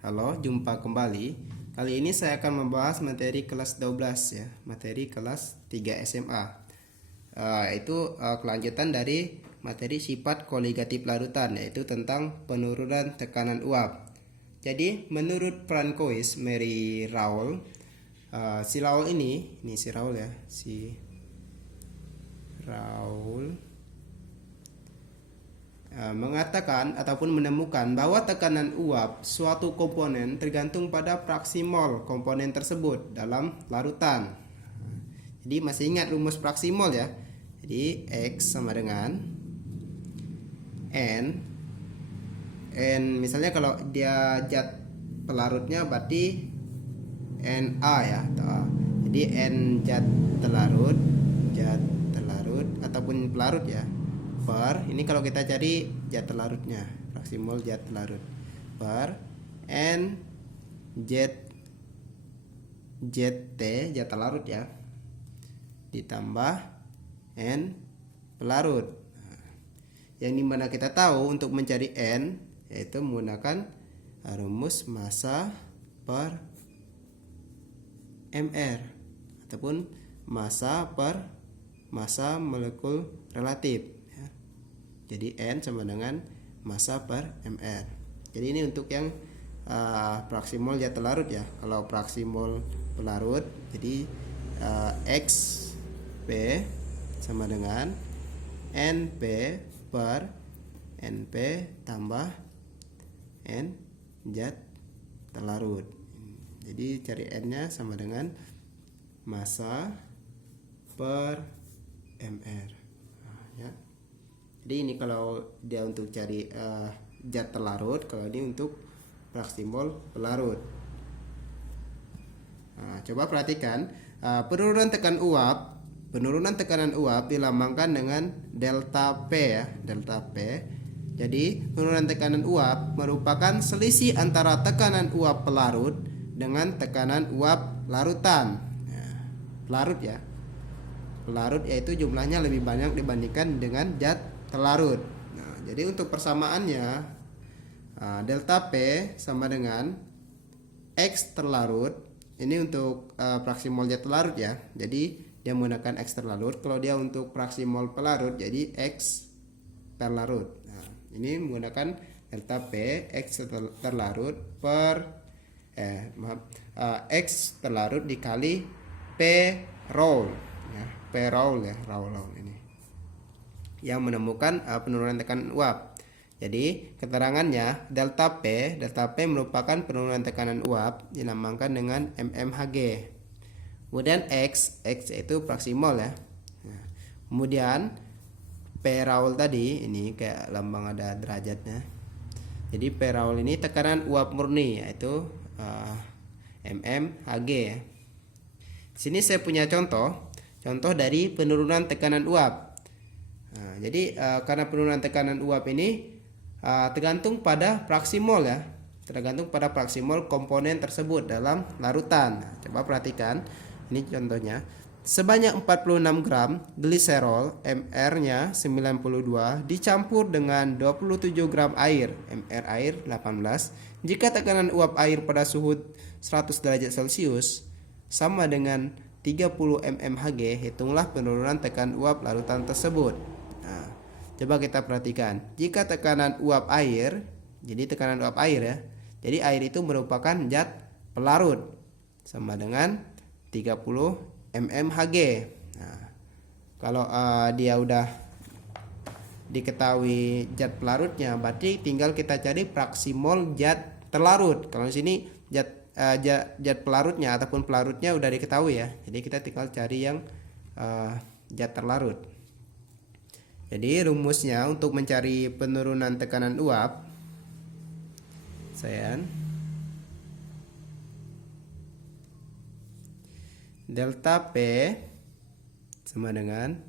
Halo, jumpa kembali. Kali ini saya akan membahas materi kelas 12 ya, materi kelas 3 SMA. Itu kelanjutan dari materi sifat koligatif larutan, yaitu tentang penurunan tekanan uap. Jadi, menurut Francois Mary Raoul, si Raoul ini si Raoul ya, si Raoul mengatakan ataupun menemukan bahwa tekanan uap suatu komponen tergantung pada fraksi mol komponen tersebut dalam larutan. Jadi masih ingat rumus fraksi mol ya. Jadi X sama dengan N misalnya kalau dia zat pelarutnya berarti Na ya. Jadi N zat telarut ataupun pelarut ya. Per ini kalau kita cari zat telarutnya, fraksi mol zat telarut, per N ZT zat telarut ya, ditambah N pelarut. Yang dimana kita tahu untuk mencari N yaitu menggunakan rumus massa per mR ataupun massa per massa molekul relatif. Jadi N sama dengan massa per mR. Jadi ini untuk yang fraksi mol zat telarut ya. Kalau fraksi mol pelarut, jadi XP sama dengan NP per NP tambah N zat telarut. Jadi cari N-nya sama dengan massa per mR. Ya. Jadi ini kalau dia untuk cari zat telarut, kalau ini untuk fraksi mol pelarut. Nah, coba perhatikan penurunan tekanan uap dilambangkan dengan delta P ya, delta P. Jadi penurunan tekanan uap merupakan selisih antara tekanan uap pelarut dengan tekanan uap larutan. Pelarut ya. Pelarut yaitu jumlahnya lebih banyak dibandingkan dengan zat telarut. Nah, jadi untuk persamaannya delta P sama dengan X terlarut. Ini untuk fraksi mol zat telarut ya. Jadi dia menggunakan X terlarut. Kalau dia untuk fraksi mol pelarut jadi X terlarut. Nah, ini menggunakan delta P X terlarut per X terlarut dikali P Raoul ya. P Raoul ya, Raoul ini yang menemukan penurunan tekanan uap. Jadi keterangannya delta P merupakan penurunan tekanan uap dilambangkan dengan mmHg. Kemudian X itu fraksi mol ya. Nah, kemudian P Raoul tadi ini kayak lambang ada derajatnya. Jadi P Raoul ini tekanan uap murni yaitu mmHg ya. Di sini saya punya contoh dari penurunan tekanan uap. Nah, jadi karena penurunan tekanan uap ini tergantung pada fraksi mol ya, tergantung pada fraksi mol komponen tersebut dalam larutan. Nah, coba perhatikan, ini contohnya. Sebanyak 46 gram gliserol, mR-nya 92, dicampur dengan 27 gram air, mR air 18. Jika tekanan uap air pada suhu 100 derajat Celcius sama dengan 30 mmHg, hitunglah penurunan tekanan uap larutan tersebut. Nah, coba kita perhatikan. Jika tekanan uap air, jadi tekanan uap air ya. Jadi air itu merupakan zat pelarut sama dengan 30 mmHg. Nah, kalau dia udah diketahui zat pelarutnya, berarti tinggal kita cari fraksi mol zat terlarut. Kalau di sini zat pelarutnya ataupun pelarutnya udah diketahui ya. Jadi kita tinggal cari yang zat terlarut. Jadi rumusnya untuk mencari penurunan tekanan uap, delta P sama dengan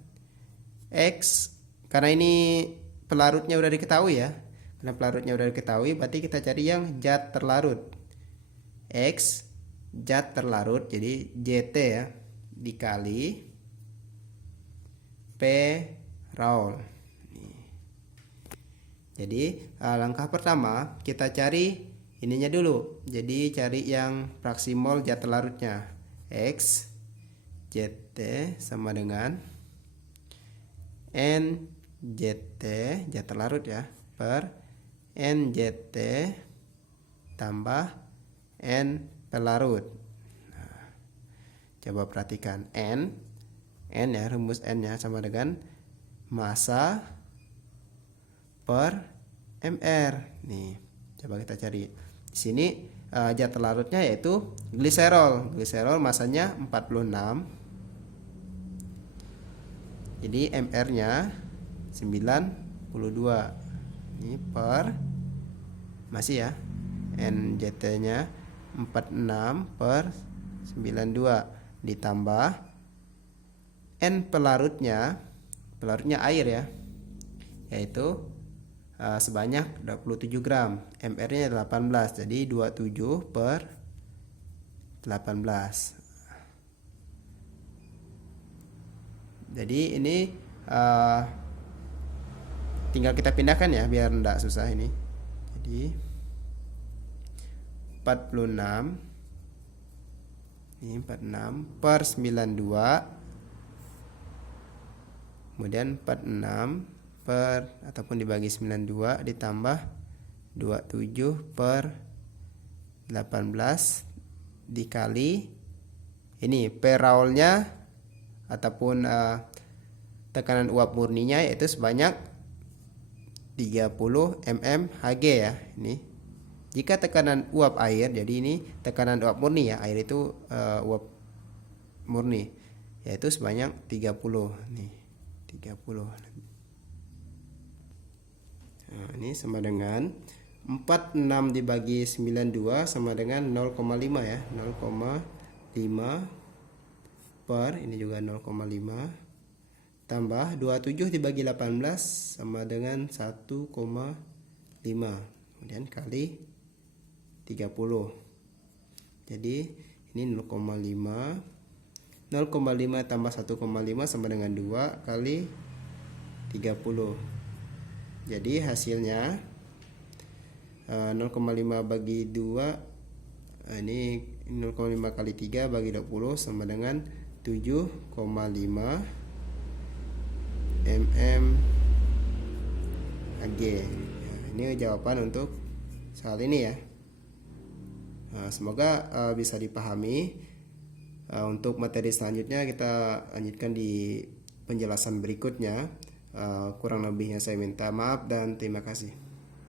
X, karena ini pelarutnya udah diketahui ya. Karena pelarutnya udah diketahui, berarti kita cari yang zat terlarut. X zat terlarut, jadi JT ya, dikali P Raoul. Jadi langkah pertama kita cari ininya dulu. Jadi cari yang fraksi mol zat larutnya. X ZT sama dengan NZT zat larut ya per NZT tambah N pelarut. Nah, coba perhatikan N ya, rumus N nya sama dengan massa per mR. Nih, coba kita cari. Di sini zat larutnya yaitu gliserol. Gliserol masanya 46. Jadi mR-nya 92. Ini per masih ya. NZT-nya 46 per 92 ditambah N pelarutnya air ya, yaitu sebanyak 27 gram. MR-nya 18, jadi 27 per 18. Jadi ini tinggal kita pindahkan ya biar enggak susah ini. Jadi 46 ini 46 per 92, kemudian 46 per ataupun dibagi 92 ditambah 27 per 18 dikali ini peraulnya ataupun tekanan uap murninya yaitu sebanyak 30 mmHg ya. Ini jika tekanan uap air, jadi ini tekanan uap murni ya, air itu uap murni, yaitu sebanyak 30 nih, 30. Nah, ini sama dengan 46 dibagi 92 sama dengan 0,5 ya, 0,5 per ini juga 0,5 tambah 27 dibagi 18 sama dengan 1,5, kemudian kali 30. Jadi ini 0,5 tambah 1,5 sama dengan 2 kali 30. Jadi hasilnya 0,5 bagi 2 ini 0,5 kali 3 bagi 20 sama dengan 7,5 mmHg. Ini jawaban untuk soal ini ya. Semoga bisa dipahami. Untuk materi selanjutnya kita lanjutkan di penjelasan berikutnya. Kurang lebihnya saya minta maaf dan terima kasih.